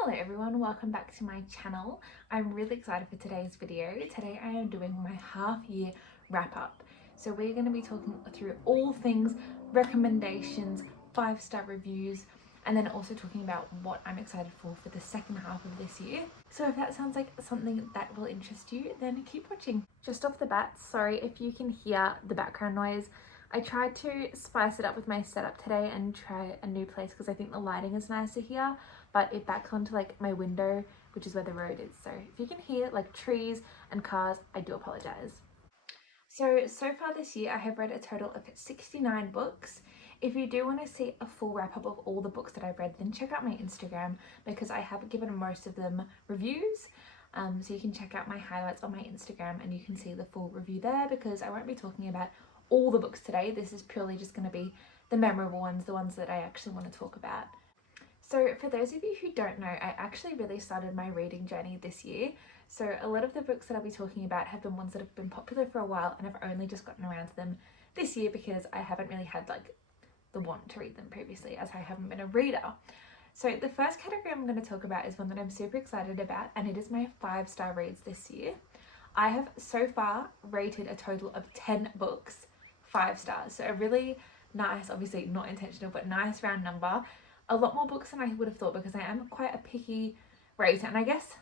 Hello everyone, welcome back to my channel. I'm really excited for today's video. Today I am doing my half-year wrap-up. So we're going to be talking through all things recommendations, 5-star reviews, and then also talking about what I'm excited for the second half of this year. So if that sounds like something that will interest you, then keep watching. Just off the bat, sorry if you can hear the background noise. I tried to spice it up with my setup today and try a new place because I think the lighting is nicer here, but it backs onto like my window, which is where the road is. So if you can hear like trees and cars, I do apologize. So far this year, I have read a total of 69 books. If you do want to see a full wrap up of all the books that I've read, then check out my Instagram because I have given most of them reviews. So you can check out my highlights on my Instagram and you can see the full review there because I won't be talking about all the books today. This is purely just going to be the memorable ones, the ones that I actually want to talk about. So for those of you who don't know, I actually really started my reading journey this year. So a lot of the books that I'll be talking about have been ones that have been popular for a while and I've only just gotten around to them this year because I haven't really had like the want to read them previously as I haven't been a reader. So the first category I'm going to talk about is one that I'm super excited about, and it is my 5-star reads this year. I have so far rated a total of 10 books 5 stars. So a really nice, obviously not intentional, but nice round number. A lot more books than I would have thought because I am quite a picky rater, and I guess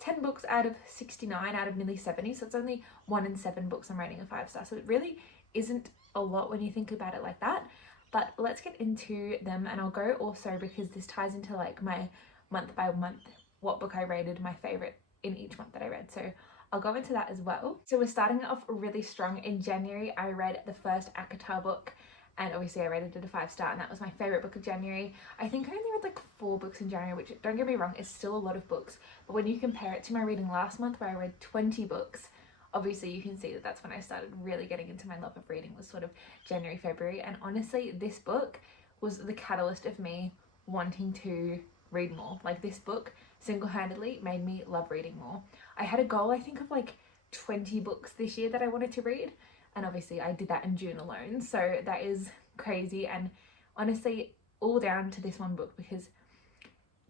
10 books out of 69 out of nearly 70, so it's only 1 in 7 books I'm rating a 5-star, so it really isn't a lot when you think about it like that. But let's get into them, and I'll go also because this ties into like my month by month what book I rated my favorite in each month that I read, so I'll go into that as well. So we're starting off really strong. In January I read the first ACOTAR book, and obviously I rated it a 5-star, and that was my favorite book of January. I think I only read like 4 books in January, which, don't get me wrong, is still a lot of books, but when you compare it to my reading last month where I read 20 books, obviously you can see that that's when I started really getting into my love of reading, was sort of January, February. And honestly, this book was the catalyst of me wanting to read more. Like, this book single-handedly made me love reading more. I had a goal, I think, of like 20 books this year that I wanted to read, and obviously I did that in June alone, so that is crazy. And honestly, all down to this one book because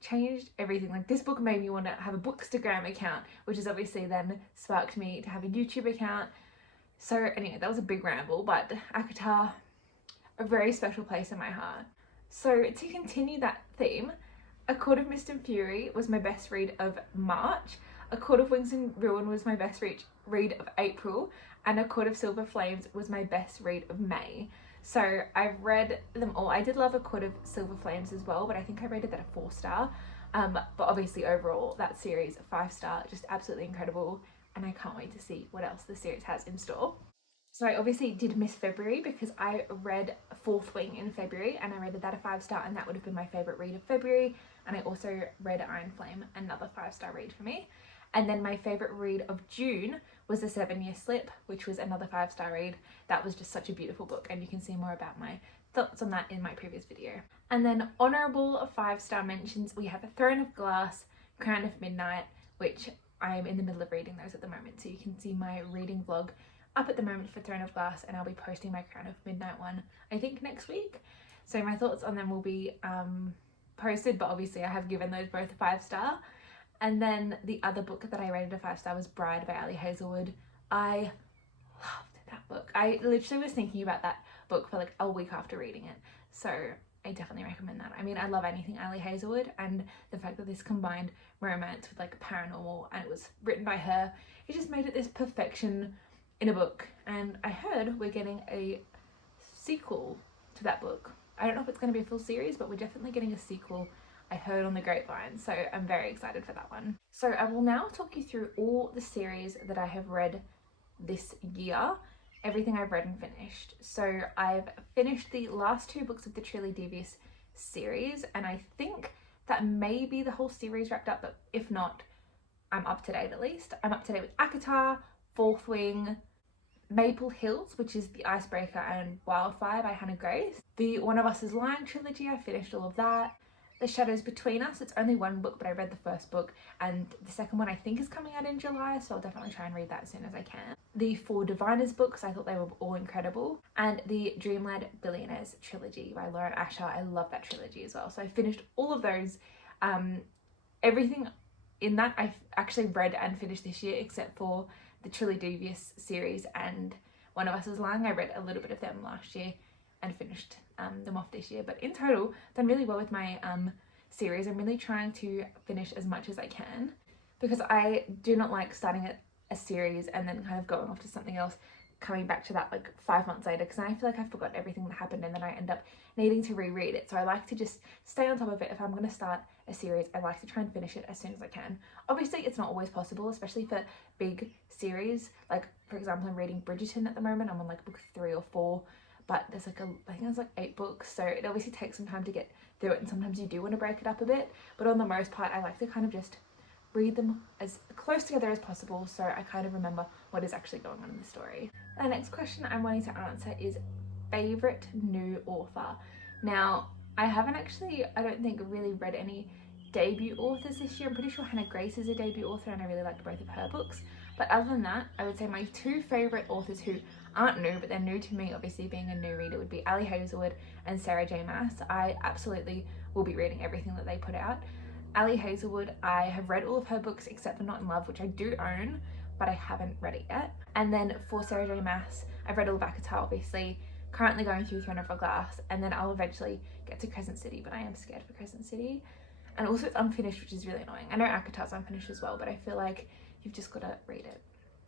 changed everything. Like, this book made me want to have a Bookstagram account, which has obviously then sparked me to have a YouTube account. So anyway, that was a big ramble, but ACOTAR, a very special place in my heart. So to continue that theme, A Court of Mist and Fury was my best read of March, A Court of Wings and Ruin was my best read of April, and A Court of Silver Flames was my best read of May. So I've read them all. I did love A Court of Silver Flames as well, but I think I rated that a 4-star. But obviously overall that series, 5-star, just absolutely incredible, and I can't wait to see what else the series has in store. So I obviously did miss February because I read Fourth Wing in February and I rated that a 5-star, and that would have been my favourite read of February. And I also read Iron Flame, another 5-star read for me. And then my favourite read of June was The 7-Year Slip, which was another 5-star read. That was just such a beautiful book, and you can see more about my thoughts on that in my previous video. And then honourable 5-star mentions, we have A Throne of Glass, Crown of Midnight, which I am in the middle of reading those at the moment, so you can see my reading vlog up at the moment for Throne of Glass, and I'll be posting my Crown of Midnight one I think next week. So my thoughts on them will be posted, but obviously I have given those both a 5-star. And then the other book that I rated a 5-star was Bride by Ali Hazelwood. I loved that book. I literally was thinking about that book for like a week after reading it, so I definitely recommend that. I mean, I love anything Ali Hazelwood, and the fact that this combined romance with like paranormal and it was written by her, it just made it this perfection in a book. And I heard we're getting a sequel to that book. I don't know if it's going to be a full series, but we're definitely getting a sequel, I heard on the grapevine, so I'm very excited for that one. So I will now talk you through all the series that I have read this year, everything I've read and finished. So I've finished the last 2 books of the Truly Devious series, and I think that may be the whole series wrapped up, but if not, I'm up to date at least. I'm up to date with ACOTAR, Fourth Wing, Maple Hills, which is the Icebreaker, and Wildfire by Hannah Grace. The One of Us is Lying trilogy, I finished all of that. The Shadows Between Us, it's only 1 book, but I read the first book, and the second one I think is coming out in July, so I'll definitely try and read that as soon as I can. The 4 Diviners books, I thought they were all incredible. And the Dreamland Billionaires trilogy by Lauren Asher, I love that trilogy as well. So I finished all of those everything in that I've actually read and finished this year, except for the Truly Devious series and One of Us is Lying. I read a little bit of them last year and finished them off this year, but in total done really well with my series. I'm really trying to finish as much as I can, because I do not like starting a series and then kind of going off to something else, coming back to that like 5 months later, because I feel like I've forgotten everything that happened and then I end up needing to reread it. So I like to just stay on top of it. If I'm going to start a series, I like to try and finish it as soon as I can. Obviously it's not always possible, especially for big series. Like for example, I'm reading Bridgerton at the moment. I'm on like book 3 or 4, but there's like I think there's like 8 books, so it obviously takes some time to get through it, and sometimes you do want to break it up a bit, but on the most part I like to kind of just read them as close together as possible so I kind of remember what is actually going on in the story. The next question I'm wanting to answer is favourite new author. Now, I haven't actually, I don't think, really read any debut authors this year. I'm pretty sure Hannah Grace is a debut author and I really liked both of her books. But other than that, I would say my 2 favourite authors who aren't new, but they're new to me, obviously being a new reader, would be Ali Hazelwood and Sarah J Maas. I absolutely will be reading everything that they put out. Ali Hazelwood, I have read all of her books except for Not in Love, which I do own, but I haven't read it yet. And then for Sarah J Maas, I've read all of ACOTAR, obviously, currently going through Throne of Glass, and then I'll eventually get to Crescent City, but I am scared for Crescent City. And also it's unfinished, which is really annoying. I know ACOTAR's unfinished as well, but I feel like you've just got to read it.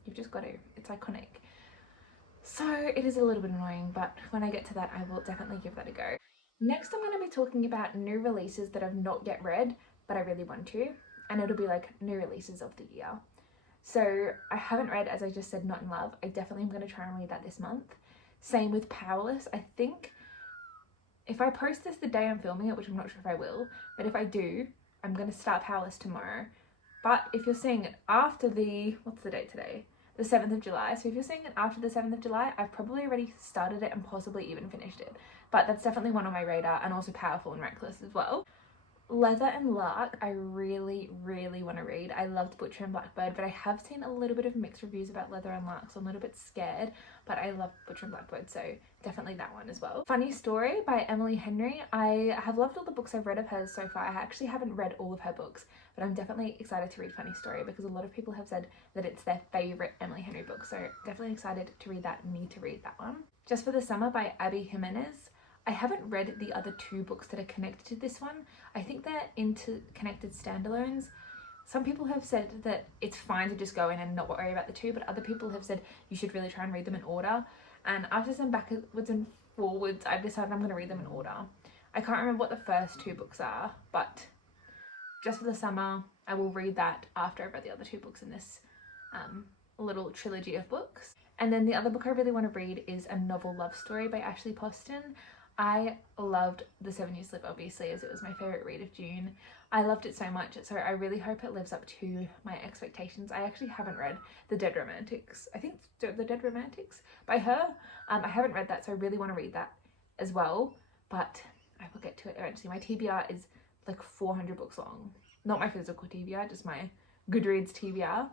You've just got to. It's iconic. So it is a little bit annoying, but when I get to that, I will definitely give that a go. Next, I'm going to be talking about new releases that I've not yet read, but I really want to, and it'll be like new releases of the year. So I haven't read, as I just said, Not in Love. I definitely am going to try and read that this month. Same with Powerless. I think if I post this the day I'm filming it, which I'm not sure if I will, but if I do, I'm going to start Powerless tomorrow. But if you're seeing it after the, what's the date today? The 7th of July. So if you're seeing it after the 7th of July, I've probably already started it and possibly even finished it. But that's definitely one on my radar, and also Powerful and Reckless as well. Leather and Lark, I really want to read. I loved Butcher and Blackbird, but I have seen a little bit of mixed reviews about Leather and Lark, so I'm a little bit scared, but I love Butcher and Blackbird, so definitely that one as well. Funny Story by Emily Henry. I have loved all the books I've read of hers so far. I actually haven't read all of her books, but I'm definitely excited to read Funny Story because a lot of people have said that it's their favourite Emily Henry book, so definitely excited to read that. Need to read that one. Just for the Summer by Abby Jimenez. I haven't read the other 2 books that are connected to this one. I think they're interconnected standalones. Some people have said that it's fine to just go in and not worry about the 2, but other people have said you should really try and read them in order. And after some backwards and forwards, I've decided I'm going to read them in order. I can't remember what the first 2 books are, but Just for the Summer, I will read that after I've read the other 2 books in this little trilogy of books. And then the other book I really want to read is A Novel Love Story by Ashley Poston. I loved The 7 Year Slip, obviously, as it was my favourite read of June. I loved it so much, so I really hope it lives up to my expectations. I actually haven't read The Dead Romantics. I think The Dead Romantics by her. I haven't read that, so I really want to read that as well, but I will get to it eventually. My TBR is like 400 books long. Not my physical TBR, just my Goodreads TBR.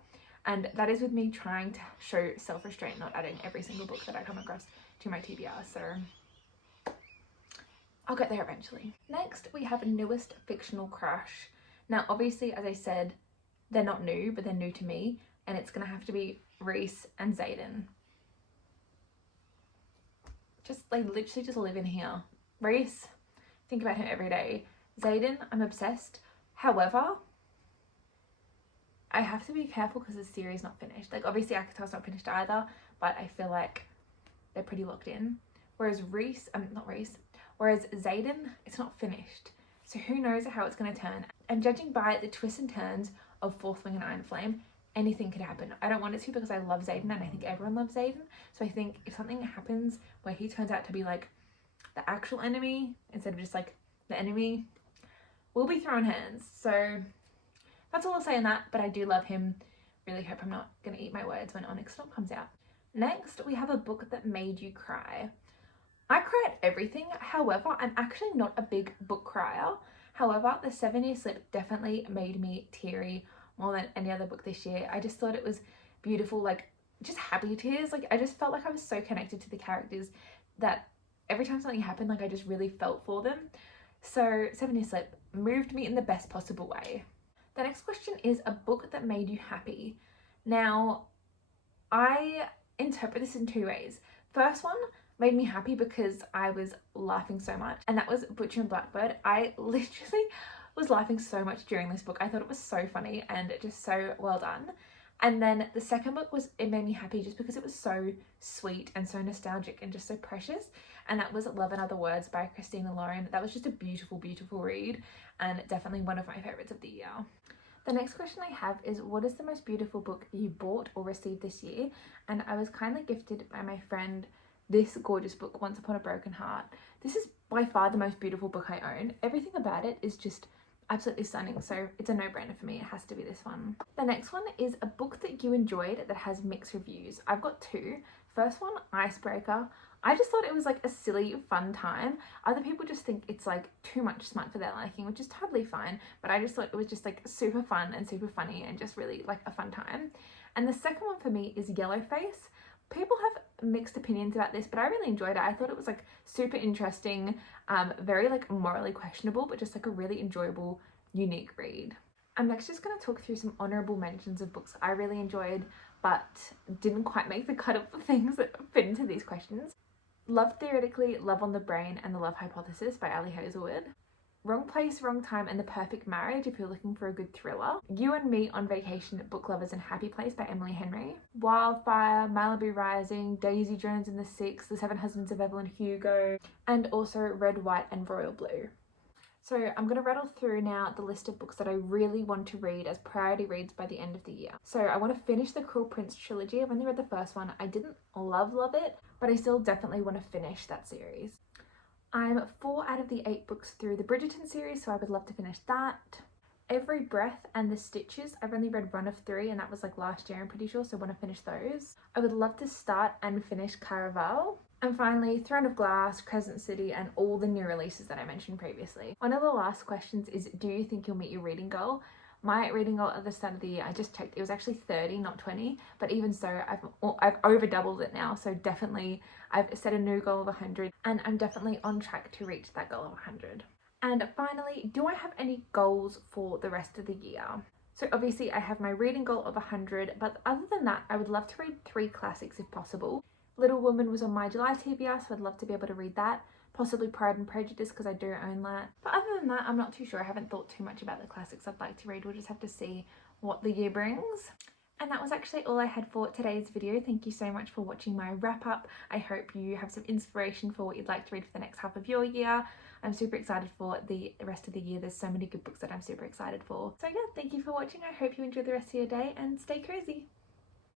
And that is with me trying to show self-restraint, not adding every single book that I come across to my TBR, so I'll get there eventually. Next, we have Newest Fictional Crush. Now, obviously, as I said, they're not new, but they're new to me, and it's gonna have to be Rhys and Xaden. Just, like, literally just live in here. Rhys, think about him every day. Xaden, I'm obsessed. However, I have to be careful because the series is not finished. Like, obviously, ACOTAR's not finished either, but I feel like they're pretty locked in. Whereas Whereas Xaden, it's not finished. So who knows how it's going to turn. And judging by the twists and turns of Fourth Wing and Iron Flame, anything could happen. I don't want it to because I love Xaden and I think everyone loves Xaden. So I think if something happens where he turns out to be like the actual enemy instead of just like the enemy, we'll be throwing hands. So that's all I'll say on that, but I do love him. Really hope I'm not going to eat my words when Onyx Storm comes out. Next, we have a book that made you cry. I cry at everything, however, I'm actually not a big book crier. However, The 7 Year Slip definitely made me teary more than any other book this year. I just thought it was beautiful, like just happy tears. Like I just felt like I was so connected to the characters that every time something happened, like I just really felt for them. So 7 Year Slip moved me in the best possible way. The next question is a book that made you happy. Now, I interpret this in two ways. First one made me happy because I was laughing so much, and that was Butcher and Blackbird. I literally was laughing so much during this book. I thought it was so funny and just so well done. And then the second book was, it made me happy just because it was so sweet and so nostalgic and just so precious. And that was Love in Other Words by Christina Lauren. That was just a beautiful, beautiful read, and definitely one of my favorites of the year. The next question I have is, what is the most beautiful book you bought or received this year? And I was kindly gifted by my friend this gorgeous book, Once Upon a Broken Heart. This is by far the most beautiful book I own. Everything about it is just absolutely stunning, so it's a no-brainer for me. It has to be this one. The next one is a book that you enjoyed that has mixed reviews. I've got two. First one, Icebreaker. I just thought it was like a silly, fun time. Other people just think it's like too much smut for their liking, which is totally fine, but I just thought it was just like super fun and super funny and just really like a fun time. And the second one for me is Yellowface. People have mixed opinions about this, but I really enjoyed it. I thought it was like super interesting, very like morally questionable, but just like a really enjoyable, unique read. I'm next just going to talk through some honourable mentions of books I really enjoyed, but didn't quite make the cut of the things that fit into these questions. Love Theoretically, Love on the Brain, and The Love Hypothesis by Ali Hazelwood. Wrong Place, Wrong Time and The Perfect Marriage if you're looking for a good thriller. You and Me on Vacation, Book Lovers and Happy Place by Emily Henry. Wildfire, Malibu Rising, Daisy Jones and the Six, The Seven Husbands of Evelyn Hugo, and also Red, White and Royal Blue. So I'm going to rattle through now the list of books that I really want to read as priority reads by the end of the year. So I want to finish the Cruel Prince trilogy. I've only read the first one. I didn't love it, but I still definitely want to finish that series. I'm 4 out of the 8 books through the Bridgerton series, so I would love to finish that. Every Breath and The Stitches, I've only read 1 of 3, and that was like last year, I'm pretty sure, so I want to finish those. I would love to start and finish Caraval. And finally, Throne of Glass, Crescent City, and all the new releases that I mentioned previously. One of the last questions is, do you think you'll meet your reading goal? My reading goal at the start of the year, I just checked, it was actually 30, not 20, but even so, I've over doubled it now, so definitely I've set a new goal of 100, and I'm definitely on track to reach that goal of 100. And finally, do I have any goals for the rest of the year? So obviously I have my reading goal of 100, but other than that, I would love to read 3 classics if possible. Little Woman was on my July TBR, so I'd love to be able to read that. Possibly Pride and Prejudice because I do own that. But other than that, I'm not too sure. I haven't thought too much about the classics I'd like to read. We'll just have to see what the year brings. And that was actually all I had for today's video. Thank you so much for watching my wrap up. I hope you have some inspiration for what you'd like to read for the next half of your year. I'm super excited for the rest of the year. There's so many good books that I'm super excited for. So yeah, thank you for watching. I hope you enjoy the rest of your day and stay cozy.